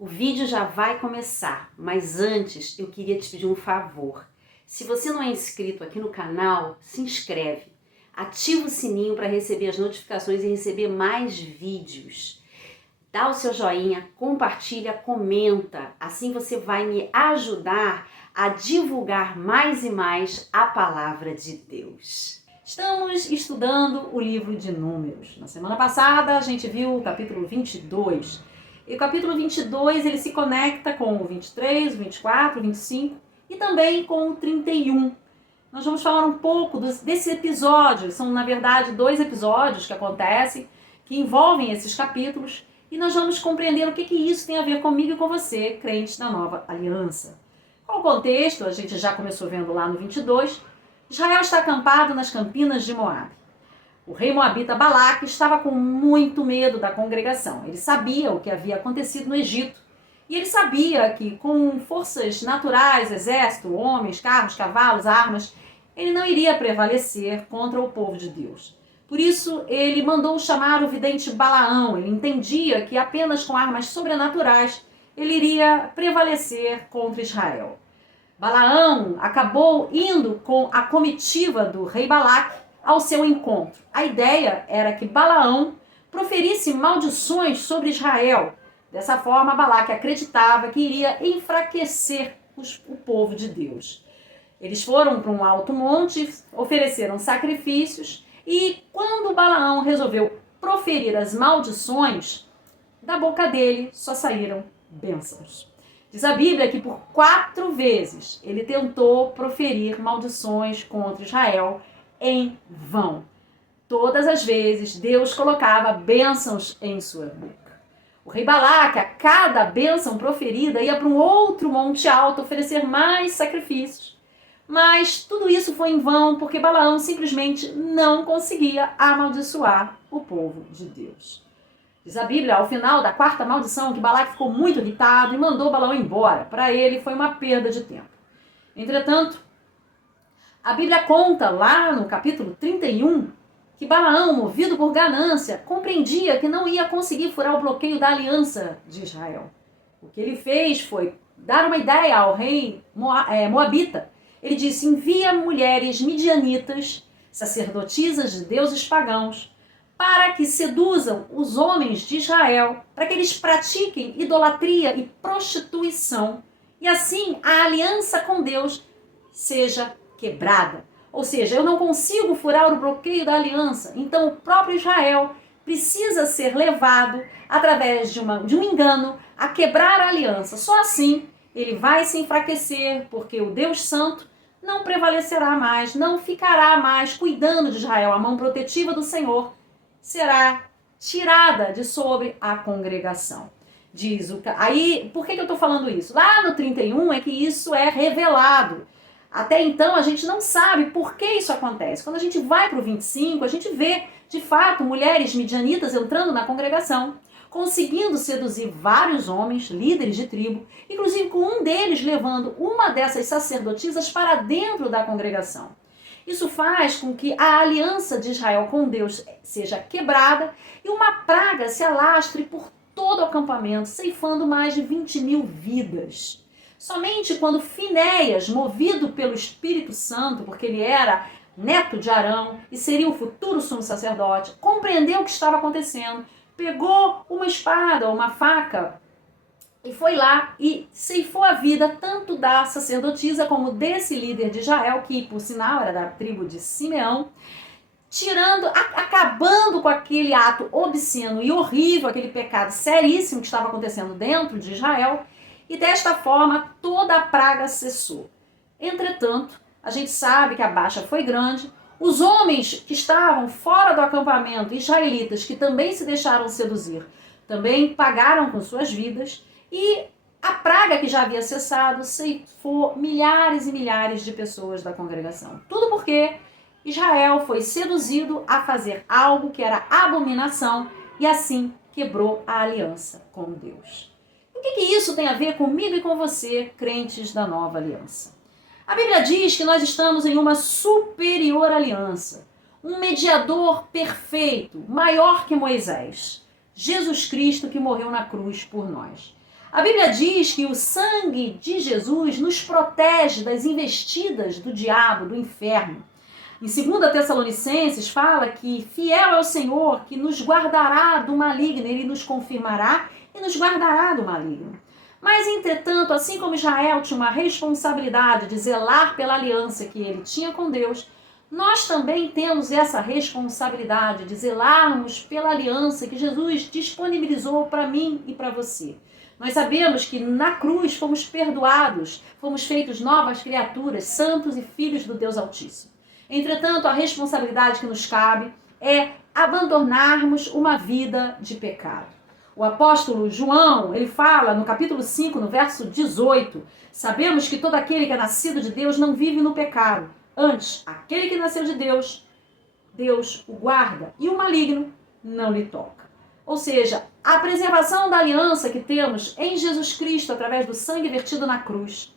O vídeo já vai começar, mas antes eu queria te pedir um favor. Se você não é inscrito aqui no canal, se inscreve. Ativa o sininho para receber as notificações e receber mais vídeos. Dá o seu joinha, compartilha, comenta. Assim você vai me ajudar a divulgar mais e mais a palavra de Deus. Estamos estudando o livro de Números. Na semana passada a gente viu o capítulo 22. E o capítulo 22 ele se conecta com o 23, o 24, o 25 e também com o 31. Nós vamos falar um pouco desse episódio. São, na verdade, 2 episódios que acontecem, que envolvem esses capítulos. E nós vamos compreender o que isso tem a ver comigo e com você, crentes da Nova Aliança. Qual o contexto? A gente já começou vendo lá no 22. Israel está acampado nas campinas de Moabe. O rei moabita Balaque estava com muito medo da congregação. Ele sabia o que havia acontecido no Egito. E ele sabia que com forças naturais, exército, homens, carros, cavalos, armas, ele não iria prevalecer contra o povo de Deus. Por isso, ele mandou chamar o vidente Balaão. Ele entendia que apenas com armas sobrenaturais ele iria prevalecer contra Israel. Balaão acabou indo com a comitiva do rei Balaque ao seu encontro. A ideia era que Balaão proferisse maldições sobre Israel. Dessa forma, Balaque acreditava que iria enfraquecer o povo de Deus. Eles foram para um alto monte, ofereceram sacrifícios e quando Balaão resolveu proferir as maldições, da boca dele só saíram bênçãos. Diz a Bíblia que por 4 vezes ele tentou proferir maldições contra Israel em vão. Todas as vezes Deus colocava bênçãos em sua boca. O rei Balaque, a cada bênção proferida, ia para um outro monte alto oferecer mais sacrifícios. Mas tudo isso foi em vão porque Balaão simplesmente não conseguia amaldiçoar o povo de Deus. Diz a Bíblia, ao final da 4ª maldição, que Balaque ficou muito irritado e mandou Balaão embora. Para ele foi uma perda de tempo. Entretanto, a Bíblia conta lá no capítulo 31 que Balaão, movido por ganância, compreendia que não ia conseguir furar o bloqueio da aliança de Israel. O que ele fez foi dar uma ideia ao rei moabita. Ele disse: envia mulheres midianitas, sacerdotisas de deuses pagãos, para que seduzam os homens de Israel, para que eles pratiquem idolatria e prostituição, e assim a aliança com Deus seja quebrada. Ou seja, eu não consigo furar o bloqueio da aliança, então o próprio Israel precisa ser levado, através de um engano, a quebrar a aliança. Só assim ele vai se enfraquecer, porque o Deus Santo não prevalecerá mais, não ficará mais cuidando de Israel. A mão protetiva do Senhor será tirada de sobre a congregação. Aí, por que eu estou falando isso? Lá no 31 é que isso é revelado. Até então a gente não sabe por que isso acontece. Quando a gente vai para o 25, a gente vê, de fato, mulheres midianitas entrando na congregação, conseguindo seduzir vários homens, líderes de tribo, inclusive com um deles levando uma dessas sacerdotisas para dentro da congregação. Isso faz com que a aliança de Israel com Deus seja quebrada e uma praga se alastre por todo o acampamento, ceifando mais de 20.000 vidas. Somente quando Finéias, movido pelo Espírito Santo, porque ele era neto de Arão e seria o futuro sumo sacerdote, compreendeu o que estava acontecendo, pegou uma espada, uma faca, e foi lá e ceifou a vida tanto da sacerdotisa como desse líder de Israel, que por sinal era da tribo de Simeão, acabando com aquele ato obsceno e horrível, aquele pecado seríssimo que estava acontecendo dentro de Israel, e desta forma toda a praga cessou. Entretanto, a gente sabe que a baixa foi grande, os homens que estavam fora do acampamento, israelitas, que também se deixaram seduzir, também pagaram com suas vidas, e a praga que já havia cessado ceifou milhares e milhares de pessoas da congregação. Tudo porque Israel foi seduzido a fazer algo que era abominação e assim quebrou a aliança com Deus. O que isso tem a ver comigo e com você, crentes da Nova Aliança? A Bíblia diz que nós estamos em uma superior aliança, um mediador perfeito, maior que Moisés, Jesus Cristo, que morreu na cruz por nós. A Bíblia diz que o sangue de Jesus nos protege das investidas do diabo, do inferno. Em 2 Tessalonicenses fala que fiel é o Senhor que nos guardará do maligno, ele nos confirmará e nos guardará do maligno. Mas, entretanto, assim como Israel tinha uma responsabilidade de zelar pela aliança que ele tinha com Deus, nós também temos essa responsabilidade de zelarmos pela aliança que Jesus disponibilizou para mim e para você. Nós sabemos que na cruz fomos perdoados, fomos feitos novas criaturas, santos e filhos do Deus Altíssimo. Entretanto, a responsabilidade que nos cabe é abandonarmos uma vida de pecado. O apóstolo João, ele fala no capítulo 5, no verso 18, sabemos que todo aquele que é nascido de Deus não vive no pecado. Antes, aquele que nasceu de Deus, Deus o guarda e o maligno não lhe toca. Ou seja, a preservação da aliança que temos em Jesus Cristo através do sangue vertido na cruz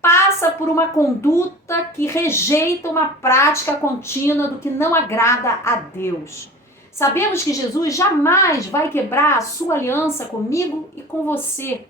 passa por uma conduta que rejeita uma prática contínua do que não agrada a Deus. Sabemos que Jesus jamais vai quebrar a sua aliança comigo e com você.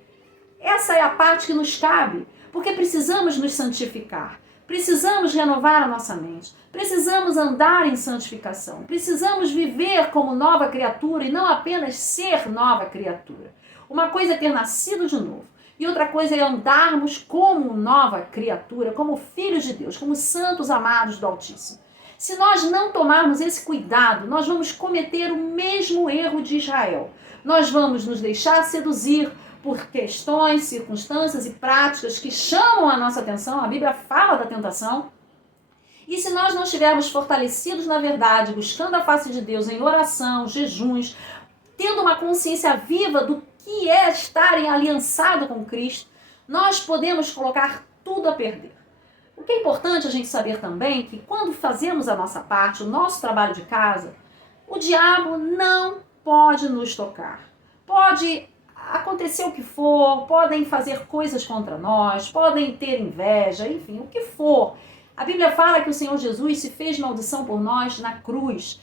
Essa é a parte que nos cabe, porque precisamos nos santificar. Precisamos renovar a nossa mente, precisamos andar em santificação, precisamos viver como nova criatura e não apenas ser nova criatura. Uma coisa é ter nascido de novo e outra coisa é andarmos como nova criatura, como filhos de Deus, como santos amados do Altíssimo. Se nós não tomarmos esse cuidado, nós vamos cometer o mesmo erro de Israel. Nós vamos nos deixar seduzir por questões, circunstâncias e práticas que chamam a nossa atenção. A Bíblia fala da tentação. E se nós não estivermos fortalecidos na verdade, buscando a face de Deus em oração, jejuns, tendo uma consciência viva do que é estarem aliançado com Cristo, nós podemos colocar tudo a perder. O que é importante a gente saber também é que quando fazemos a nossa parte, o nosso trabalho de casa, o diabo não pode nos tocar. Pode acontecer o que for, podem fazer coisas contra nós, podem ter inveja, enfim, o que for. A Bíblia fala que o Senhor Jesus se fez maldição por nós na cruz,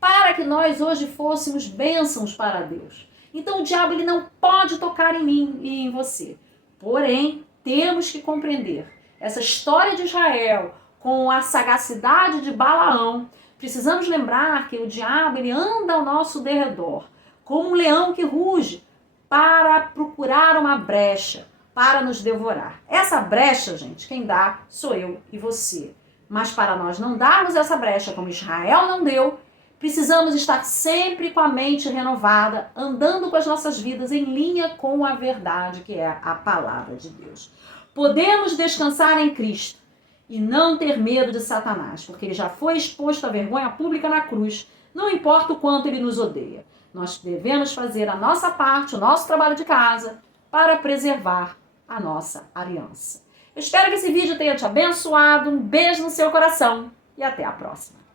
para que nós hoje fôssemos bênçãos para Deus. Então o diabo ele não pode tocar em mim e em você. Porém, temos que compreender essa história de Israel com a sagacidade de Balaão. Precisamos lembrar que o diabo ele anda ao nosso derredor, como um leão que ruge, para procurar uma brecha, para nos devorar. Essa brecha, gente, quem dá sou eu e você. Mas para nós não darmos essa brecha como Israel não deu, precisamos estar sempre com a mente renovada, andando com as nossas vidas em linha com a verdade, que é a palavra de Deus. Podemos descansar em Cristo e não ter medo de Satanás, porque ele já foi exposto à vergonha pública na cruz, não importa o quanto ele nos odeia. Nós devemos fazer a nossa parte, o nosso trabalho de casa, para preservar a nossa aliança. Eu espero que esse vídeo tenha te abençoado. Um beijo no seu coração e até a próxima.